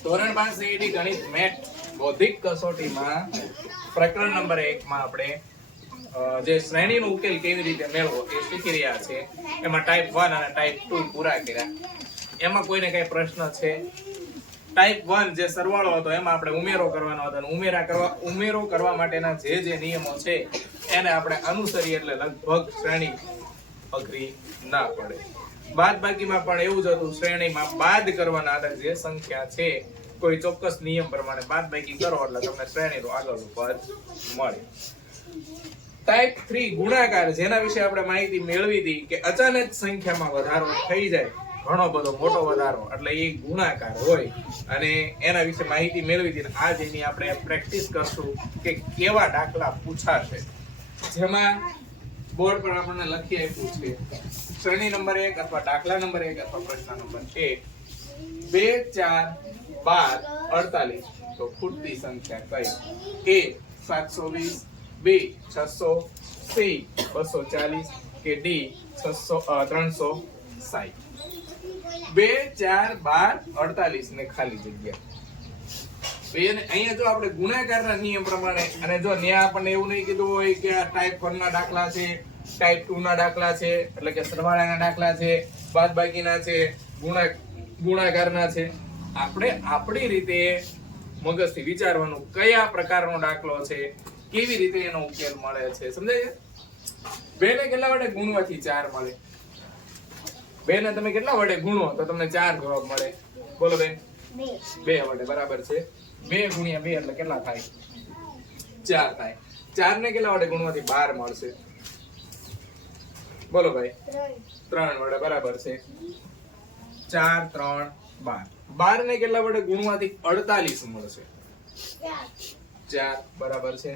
ધોરણ પાંચ સીઈટી ગણિત મેટ બૌદ્ધિક કસોટીમાં પ્રકરણ નંબર એકમાં આપણે જે શ્રેણીનો ઉકેલ કેવી રીતે મેળવો એ શીખી રહ્યા છે. એમાં ટાઈપ વન અને ટાઈપ ટુ પૂરા કર્યા. એમાં કોઈને કઈ પ્રશ્ન છે? ટાઈપ વન જે સરવાળો હતો, એમાં આપણે ઉમેરો કરવાનો હતો અને ઉમેરા કરવા, ઉમેરો કરવા માટેના જે જે નિયમો છે, એને આપણે અનુસરીએ એટલે લગભગ શ્રેણી અઘરી ના પડે. બાદ બાકીમાં પણ એવું જ હતું. શ્રેણીમાં બાદ કરવાના આધારે જે સંખ્યા છે, કોઈ ચોક્કસ નિયમ પ્રમાણે બાદ બાકી કરો એટલે તમને શ્રેણીનું આગળનું પદ મળે. ટાઈપ થ્રી ગુણાકાર, જેના વિશે આપણે માહિતી મેળવી હતી કે અચાનક સંખ્યામાં વધારો થઈ જાય. ઘણો બધો મોટો વધારો, એટલે એ ગુણાકાર હોય. અને એના વિશે માહિતી મેળવી હતી આજ એની આપણે પ્રેક્ટિસ કરશું કે કેવા દાખલા પૂછાશે. જેમાં બોર્ડ પર આપણને લખી આપ્યું છે, શ્રેણી નંબર એક અથવા દાખલા નંબર એક અથવા પ્રશ્ન નંબર એક બે, ચાર, બાર, અડતાલીસ. તો ખૂટતી સંખ્યા કઈ? એ સાતસો વીસ, બી, છસો સી, બસો ચાલીસ, કે ડી, છસો ત્રણસો સાઈઠ. બે, ચાર, બાર, અડતાલીસ ને ખાલી જગ્યા. અહીંયા જો આપણે ગુણાકારના નિયમ પ્રમાણે, અને જો ન્યા આપણને એવું નહીં કીધું હોય કે આ ટાઈપ વન ના દાખલા છે ટાઈપ ટુ ના દાખલા છે એટલે કે સરવાળાના દાખલા છે બાદબાકીના છે ગુણા ગુણાકારના છે. આપણે આપણી રીતે મગજથી વિચારવાનું કયા પ્રકારનો દાખલો છે કેવી રીતે એનો ઉકેલ મળે છે સમજાય બે ને કેટલા વડે ગુણવાથી ચાર મળે? બે ને તમે કેટલા વડે ગુણો તો તમને ચાર જવાબ મળે. બોલો બેન. બે. વડે બરાબર છે. બે ગુણ્યા બે એટલે કેટલા થાય? ચાર થાય. ચાર ને કેટલા વડે ગુણવાથી બાર મળશે? બોલો ભાઈ. ત્રણ વડે બરાબર છે. ચાર, ત્રણ, બાર. બાર ને કેટલા વડે ગુણવાથી અડતાલીસ મળશે? ચાર, બરાબર છે.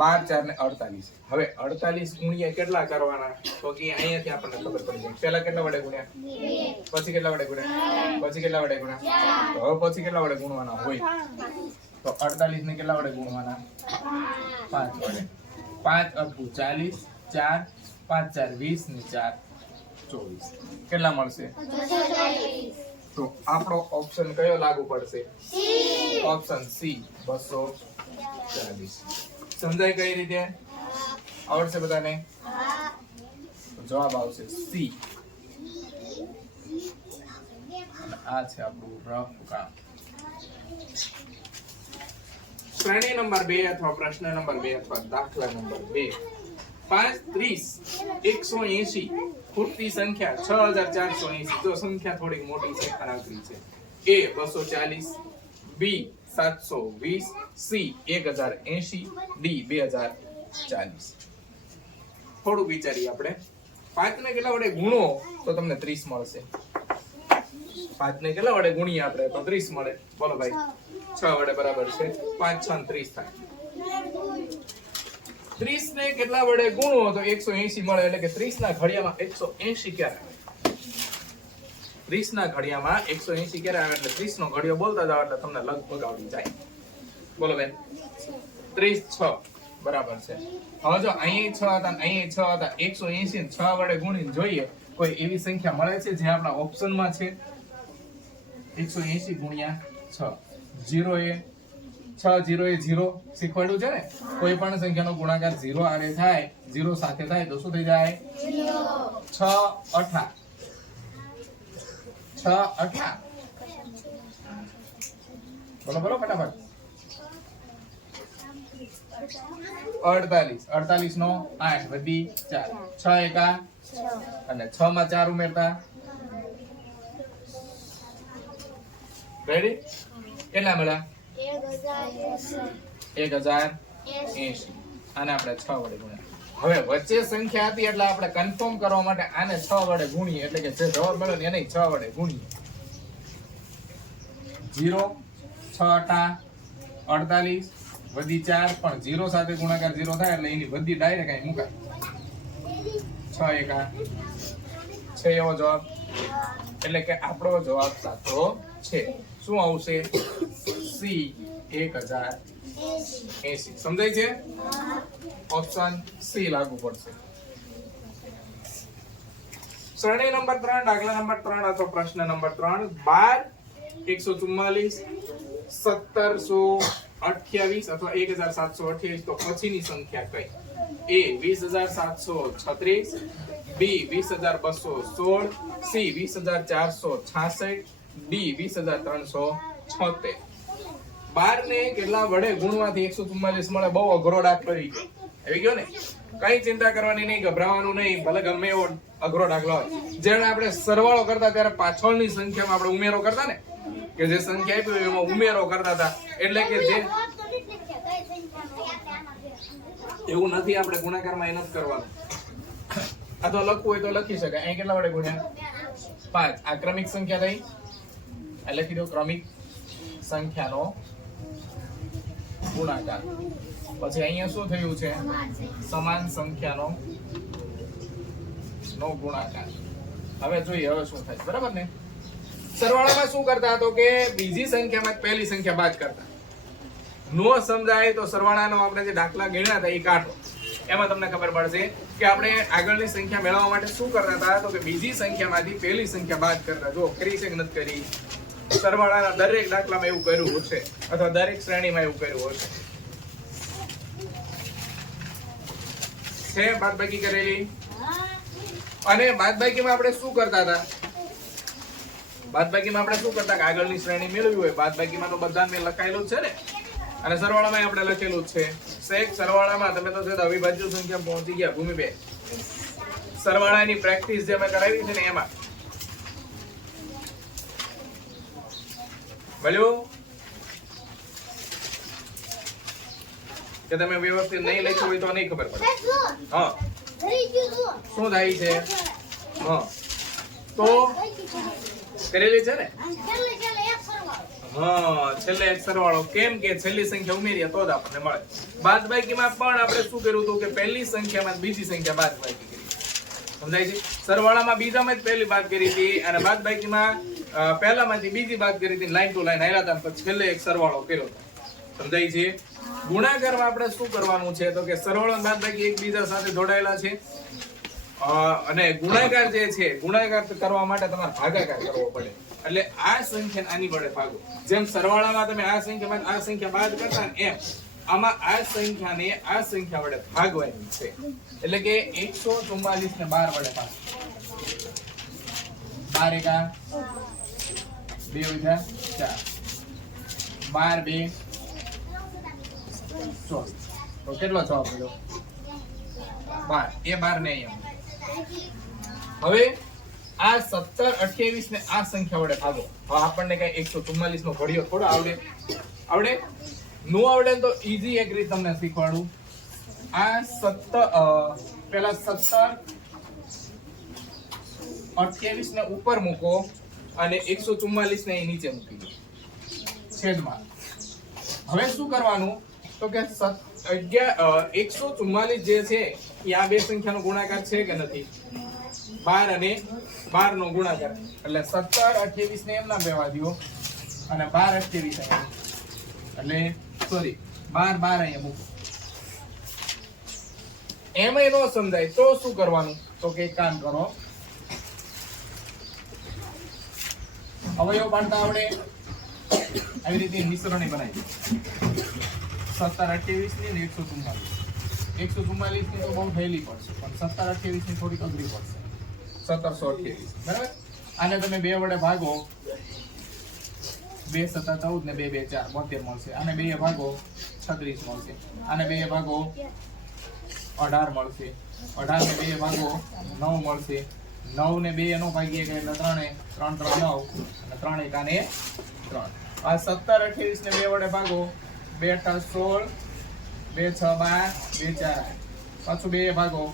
બાર ચાર ને અડતાલીસ. હવે અડતાલીસ ગુણ્યા કેટલા કરવાના? તો કે અહીંયાથી આપણને ખબર પડી જાય. પેલા કેટલા વડે ગુણ્યા? પછી કેટલા વડે ગુણ્યા? પછી કેટલા વડે ગુણ્યા? હવે પછી કેટલા વડે ગુણવાના હોય? તો અડતાલીસ ને કેટલા વડે ગુણવાના? પાંચ વડે. પાંચ અડધુ ચાલીસ ચાર પાંચ ચાર વીસ ને ચાર ચોવીસ. કેટલા મળશે? તો આપણો ઓપ્શન કયો લાગુ પડશે? ઓપ્શન સી બસો ચાલીસ. સમજાય કઈ રીતે? આવડશે બધાને? જવાબ આવશે સી. આ છે આપણું રફ કામ. શ્રેણી નંબર બે અથવા પ્રશ્ન નંબર બે અથવા દાખલા નંબર બે. પાંચ, ત્રીસ, એકસો એસી ખૂટતી સંખ્યા છ હજાર ચારસો એસી તો સંખ્યા થોડી મોટી છે ખરાકરી છે. એ બસો ચાલીસ, બી સાતસો વીસ, સી એક હજાર એસી ડી બે હજાર ચાલીસ. થોડું વિચારીએ આપણે. પાંચ ને કેટલા વડે ગુણો, તો તમને ત્રીસ મળશે. પાંચ ને કેટલા વડે ગુણીએ આપણે, તો ત્રીસ મળે. બોલો ભાઈ. છ વડે બરાબર છે. પાંચ, છ ત્રીસ થાય. ત્રીસ ને કેટલા વડે ગુણો તો એકસો એસી મળે, એટલે કે ત્રીસ ના ઘડિયામાં એકસો એસી ક્યારે આવે? ત્રીસ ના ઘડિયામાં એકસો એસી ક્યારે આવે? એટલે ત્રીસ નો ઘડિયો બોલતા જાવ એટલે તમને લગભગ આવડી જાય. બોલો બેન. ત્રીસ, છ. બરાબર છે. હવે જો અહીં છ હતા અહીં છ હતા, એકસો એસી છ વડે ગુણીને જોઈએ, કોઈ એવી સંખ્યા મળે છે જે આપણા ઓપ્શનમાં છે? એકસો એસી ગુણ્યા છ. જીરો એ છ જીરો એ જીરો શીખવાડ્યું છે ને? કોઈ પણ સંખ્યાનો ગુણાકાર જીરો આરે થાય, જીરો સાથે થાય તો શું થઈ જાય? છ, અઠા. છ, અઠા. બોલો બોલો, ફટાફટ. અડતાલીસ. અડતાલીસ નો આઠ વધી ચાર. છ એકા. અને છ માં ચાર ઉમેરતા. રેડી કેટલા મળ્યા? એક હજાર એસી. આને આપણે છ વડે ગુણ્યા. હવે વચ્ચે સંખ્યા હતી એટલે આપણે કન્ફર્મ કરવા માટે આને છ વડે ગુણીએ. એટલે કે જે જવાબ મળ્યો ને એને છ વડે ગુણીએ. જીરો છ અઠા અડતાલીસ વધી ચાર પણ જીરો સાથે ગુણાકાર જીરો થાય એટલે એની વધી ડાયરેક્ટ અહીં મુકાય. છ એકા છે એવો જવાબ? એટલે કે આપણો જવાબ સાચો છે. શું આવશે? સી, એક હજાર. એસી. સમજાય છે? ઓપ્શન સી લાગુ પડશે. શ્રેણી નંબર ત્રણ દાખલા નંબર ત્રણ અથવા પ્રશ્ન નંબર ત્રણ. બાર, એકસો ચુમ્માલીસ, સત્તરસો અઠ્યાવીસ અથવા એક હજાર સાતસો અઠ્યાવીસ. તો પછીની સંખ્યા કઈ? એ વીસ હજાર સાતસો છત્રીસ. બી વીસ હજાર બસો સોળ. સી વીસ હજાર ચારસો છાસઠ. ડી વીસ હજાર ત્રણસો છોતેર. બાર ને કેટલા વડે ગુણવાથી એકસો ચુમ્માલીસ મળે બહુ અઘરો દાખલો આવી ગયો આવી ગયો ને? કઈ ચિંતા કરવાની નહીં, ગભરાવાનું નહીં, ભલે ગમે એવો અઘરો દાખલો હોય જેને આપણે સરવાળો કરતા ત્યારે પાછળની સંખ્યામાં આપણે ઉમેરો કરતા ને? કે જે સંખ્યા આપી હોય એમાં ઉમેરો કરતા હતા. એટલે કે જે એવું નથી, આપણે ગુણાકારમાં એ નથી કરવાનું. આ તો લખવું હોય તો લખી શકાય. અહીં કેટલા વડે ગુણ્યા? પાંચ. આ ક્રમિક સંખ્યા થઈ? લખી ક્રમિક સંખ્યાનો ગુણાકાર. પછી અહીંયા શું થયું છે? સમાન સંખ્યાનો નો ગુણાકાર. હવે જોઈએ, હવે શું થાય બરાબર ને? સરવાળામાં શું કરતા તો કે બીજી સંખ્યામાં પહેલી સંખ્યા બાદ કરતા. નો સમજાય તો સરવાળાનો આપણે જે દાખલા ગણ્યા હતા એ કાઢો. એમાં તમને ખબર પડશે કે આપણે આગળની સંખ્યા મેળવવા માટે શું કરતા હતા તો કે બીજી સંખ્યામાંથી પહેલી સંખ્યા બાદ કરતા. જો, કરી છે કે નથી કરી? સરવાળાના દરેક દાખલામાં એવું કર્યું હશે અથવા દરેક શ્રેણીમાં એવું કર્યું હશે. છે બાદબાકી કરેલી? અને બાદબાકીમાં આપણે શું કરતા હતા? બાદબાકીમાં આપણે શું કરતા આગળની શ્રેણી મેળવી હોય. બાદબાકીમાં તો બધા મેં લખાયેલું છે ને. અને સરવાળામાં આપણે લખેલું છે. શેખ સરવાળામાં, તમે તો છે અવિભાજ્ય સંખ્યા પહોંચી ગયા. ભૂમિ બે સરવાળાની પ્રેક્ટિસ જે અમે કરાવી છે ને એમાં ભલ્યું? કે તમે વ્યવસ્થિત નહીં લખ્યું હોય તો નહીં ખબર પડે. હા. શું થાય છે? હા. તો? કરેલી છે ને? હા છેલ્લે સરવાળો. કેમ કે છેલ્લી સંખ્યા ઉમેરીએ તો જ આપણને મળે. બાદબાકીમાં પણ આપણે શું કર્યું હતું કે પહેલી સંખ્યામાં બીજી સંખ્યા બાદબાકી કરી. સમજાય છે? સરવાળામાં બીજામાં જ પહેલી બાદ કરી હતી અને બાદબાકીમાં પહેલામાંથી બીજી બાદ કરી હતી લાઈન ટુ લાઈન આવ્યા હતા છેલ્લે એક સરવાળો કર્યો હતો. સમજાય છે? ગુણાકારમાં આપણે શું કરવાનું છે? તો કે સરવાળો બાદબાકી એકબીજા સાથે જોડાયેલા છે. અને ગુણાકાર જે છે, ગુણાકાર કરવા માટે તમારે ભાગાકાર કરવો પડે. એટલે આ સંખ્યા આની વડે ભાગો. જેમ સરવાળામાં તમે આ સંખ્યામાં આ સંખ્યા બાદ કરતા એમ, આમાં આ સંખ્યાને આ સંખ્યા વડે ભાગવાની છે. એટલે કે એકસો ચુમ્માલીસ ને બાર વડે ભાગ. બાર એકા? બે ઓછા ચાર. બાર, બે. ચોવીસ તો કેટલો જવાબ મળ્યો? બાર. એ બાર ને અહીંયા હવે આ સત્તર અઠ્યાવીસ ને આ સંખ્યા વડે ભાગો. હવે આપણને કઈ એકસો ચુમ્માલીસ નો ઘડિયો થોડો આવડે. આવડે? નો આવડે તો ઈઝી એક રીત તમને શીખવાડું. આ સત્તર પેલા સત્તર અઠ્યાવીસ ને ઉપર મૂકો. અને એકસો ચુમ્માલીસ ને નીચે મૂકી દો. છેદમાં. હવે શું કરવાનું? તો કે એકસો ચુમ્માલીસ જે છે, એ આ બે સંખ્યાનો ગુણાકાર છે કે નથી? બાર અને બાર નો ગુણાકાર. એટલે સત્તર અઠ્યાવીસ ને એમના બેવા દો અને બાર અઠ્યાવીસ એટલે સોરી બાર બાર અહીંયા મૂકો. એમાંય ન સમજાય. તો શું કરવાનું? તો કે કામ કરો. અવયવ બાંધતા આવડે. આવી રીતે મિશ્રણી બનાવી સત્તર અઠ્યાવીસની એકસો ચુમ્માલીસ એકસો ચુમ્માલીસની તો બહુ થયેલી પડશે પણ સત્તર અઠ્યાવીસની થોડીક અઘરી પડશે સત્તરસો અઠ્યાવીસ. બરાબર? આને તમે બે વડે ભાગો. બે સત્તા ચૌદ ને બે બે ચાર બોતેર મળશે. આને બે ભાગો છત્રીસ મળશે. આને બે ભાગો અઢાર મળશે. અઢાર ને બે ભાગો નવ મળશે. નવ ને બે નો ભાગીએ એટલે ત્રણે ત્રણ ત્રણ નવ અને ત્રણ એકાને ત્રણ. આ સત્તર અઠ્યાવીસ ને બે વડે ભાગો. બે અઠા સોળ બે છ બાર બે ચાર. પાછું બે ભાગો.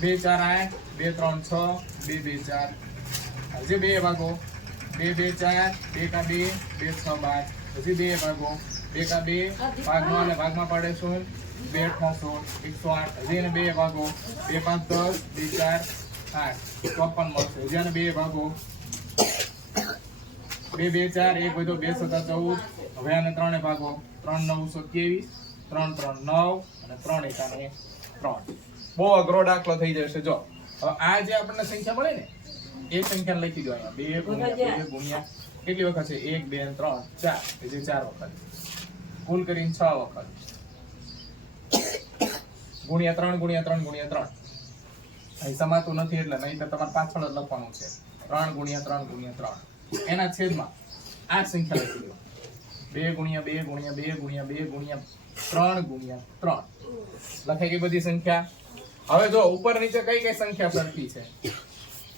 બે ચાર આઠ બે ત્રણ છ બે બે ચાર. હજી બે ભાગો બે બે ચાર બે કા બે બે છ બાર. હજી બે ભાગો. બે કા બે ભાગમાં અને ભાગમાં પડે શું? બે અઠા સોળ એકસો આઠ હજી એને બે ભાગો બે પાંચ દસ બે ચાર આઠ ચોપન મળશે. હજી બે ભાગો બે બે ચાર એક બધો બે સત્તા ચૌદ હવે આને ત્રણે ભાગો ત્રણ નવ સત્યાવીસ ત્રણ ત્રણ નવ અને ત્રણ એકાને ત્રણ. બહુ અઘરો દાખલો થઈ જશે જો. હવે આ જે આપણને સંખ્યા મળે ને એ સંખ્યા લખી દો અહીંયા. બે ગુણ્યા બે ગુણ્યા. કેટલી વખત છે? એક બે ત્રણ ચાર. એટલે ચાર વખત કુલ કરીને છ વખત. ગુણ્યા ત્રણ ગુણ્યા ત્રણ ગુણ્યા ત્રણ. અહીં સમાતું નથી એટલે નહીં તો તમારે પાછળ જ લખવાનું છે. ત્રણ ગુણ્યા ત્રણ ગુણ્યા ત્રણ. એના છેદમાં આ સંખ્યા લખી દો. બે ગુણ્યા બે ગુણ્યા બે ગુણ્યા બે, ગુણ્યા ત્રણ ગુણ્યા ત્રણ. લખાઈ ગઈ બધી સંખ્યા? હવે જો ઉપર નીચે કઈ કઈ સંખ્યા સરખી છે?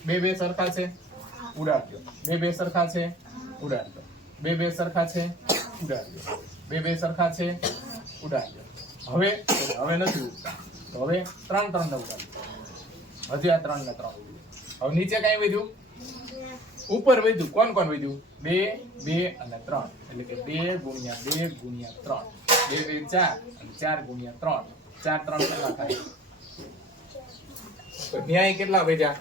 બે બે સરખા છે? ઉડાડજો. બે બે સરખા છે? ઉડાડજો. બે બે સરખા છે? ઉડાડજો. બે બે સરખા છે? ઉડાડજો. હવે હવે નથી ઉગતા તો હવે ત્રણ ત્રણ ને ઉડાડજો. હજી આ ત્રણ ને ત્રણ. હવે નીચે કઈ વધ્યું? ઉપર વધ્યું. કોણ કોણ વધ્યું? બે બે અને ત્રણ. એટલે કે બે ગુણ્યા બે ગુણ્યા ત્રણ. બે બે ચાર અને ચાર ગુણ્યા ત્રણ. ચાર ત્રણ કેટલા થાય? તો ન્યાય કેટલા વધ્યા?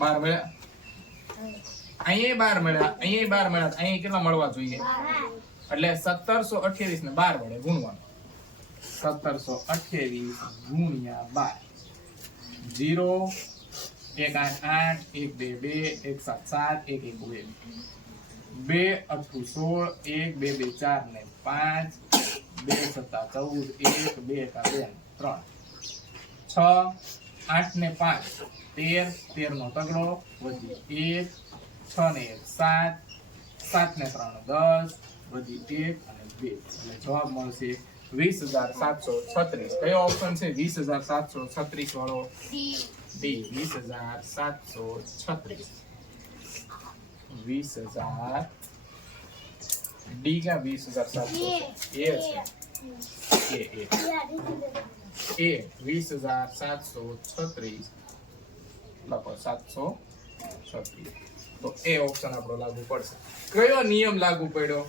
બાર મળ્યા? અહીંયા બાર મળ્યા. અહીંયા બાર મળ્યા. અહીંયા કેટલા મળવા જોઈએ? એટલે સત્તરસો અઠ્યાવીસ ને બાર વડે ગુણવાનું. સત્તરસો અઠ્યાવીસ ગુણ્યા બાર. જીરો એક આઠ આઠ, એક બે બે, એક સાત સાત, એક એક બે. બે અઠું સોળ, એક બે બે ચાર ને પાંચ, બે સત્તા ચૌદ, એક બે એકા બે ત્રણ. છ આઠ ને પાંચ, તેર તેર નો તગડો વધી એક, છ ને એક સાત સાત ને ત્રણ દસ વધી એક અને બે. એટલે જવાબ મળશે વીસ હજાર સાતસો છત્રીસ. કયો ઓપ્શન છે? વીસ હજાર સાતસો છત્રીસ વાળો? ડી વીસ હજાર સાતસો છત્રીસ. વીસ હજાર ડી ક્યાં વીસ હજાર સાતસો? એ. છે. એ એ. એ. વીસ હજાર સાતસો છત્રીસ. લખો સાતસો છત્રીસ. તો એ ઓપ્શન આપણો લાગુ પડશે. કયો નિયમ લાગુ પડ્યો?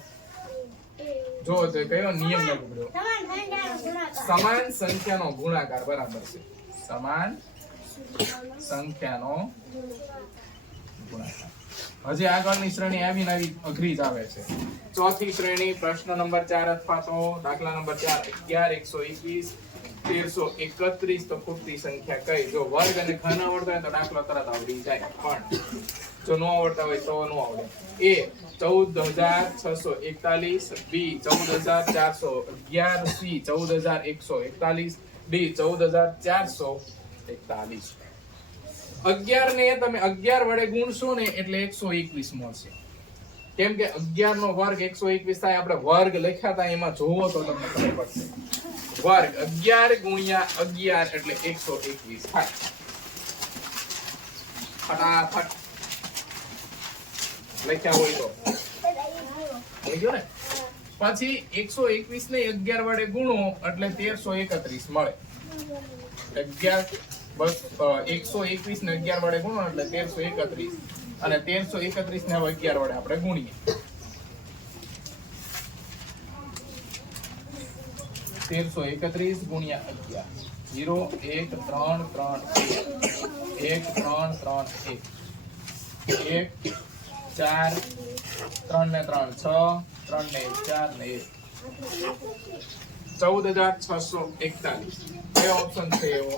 જો તો કયો નિયમ લાગુ પડ્યો? સમાન સંખ્યાનો ગુણાકાર. બરાબર છે. સમાન સંખ્યાનો ગુણાકાર. હજી આગળની શ્રેણી આવી નવી અઘરી જ આવે છે. ચોથી શ્રેણી પ્રશ્ન નંબર ચાર અથવા તો દાખલા નંબર ચાર અગિયાર એકસો એકવીસ તેરસો એકત્રીસ તો ખૂટતી સંખ્યા કઈ? જો વર્ગ અને ઘન આવડતા હોય તો દાખલો તરત આવડી જાય. પણ જો નો આવડતા હોય તો નો આવડે. એ ચૌદ હજાર છસો એકતાલીસ, બી ચૌદ હજાર ચારસો અગિયાર, સી ચૌદ હજાર એકસો એકતાલીસ, ડી ચૌદ હજાર ચારસો એકતાલીસ. અગિયાર ને તમે અગિયાર વડે ગુણશો ને એટલે એકસો એકવીસ મળશે. કેમ કે અગિયાર નો વર્ગ એકસો એકવીસ થાય, આપણે વર્ગ લખ્યા હતા એમાં જોવો તો તમને ખબર પડશે. વર્ગ અગિયાર ગુણ્યા અગિયાર એટલે એકસો એકવીસ થાય. ફટાફટ. પછી એકસો એકવીસ ને અગિયાર વડે ગુણો, એટલે તેરસો એકત્રીસ મળે. અગિયાર બસ એકસો એકવીસ ને અગિયાર વડે ગુણો, એટલે તેરસો એકત્રીસ. અને તેરસો એકત્રીસ ને અગિયાર વડે આપણે ગુણીએ. તેરસો એકત્રીસ ગુણ્યા અગિયાર. જીરો એક, ત્રણ ત્રણ એક, ત્રણ ત્રણ, એક. એક ચાર, ત્રણ ને ત્રણ, છ, ત્રણ ને એક, ચાર ને ચૌદ હજાર છસો એકતાલીસ. કયો ઓપ્શન છે એવો.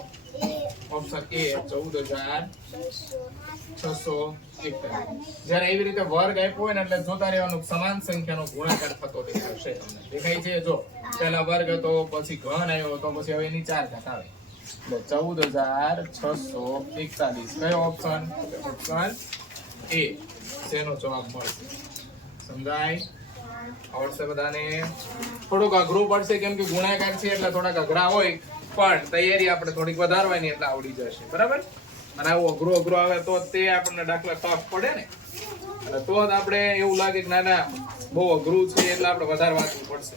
ઓપ્શન એ ચૌદ હજાર છસો એકતાલીસ. જ્યારે એવી રીતે વર્ગ આપ્યો હોય ને એટલે જોતા રહેવાનું સમાન સંખ્યાનો ગુણાકાર થતો દેખાશે તમને. દેખાય છે? જો, પહેલા વર્ગ હતો, પછી ઘન આવ્યો હતો, પછી હવે એની ચાર ઘાત આવે. એટલે ચૌદ હજાર છસો એકતાલીસ. કયો ઓપ્શન ઓપ્શન એ જેનો જવાબ મળશે? સમજાય? આવડશે બધાને? થોડુંક અઘરું પડશે કેમ કે ગુણાકાર છે એટલે થોડાક અઘરા હોય, પણ તૈયારી આપણે થોડીક વધારવાની એટલે આવડી જશે. બરાબર? અને આવું અઘરું અઘરું આવે તો તે આપણને દાખલા ટફ પડે ને? અને તો જ આપણે એવું લાગે કે ના ના, બહુ અઘરું છે એટલે આપણે વધારે વાંચવું પડશે.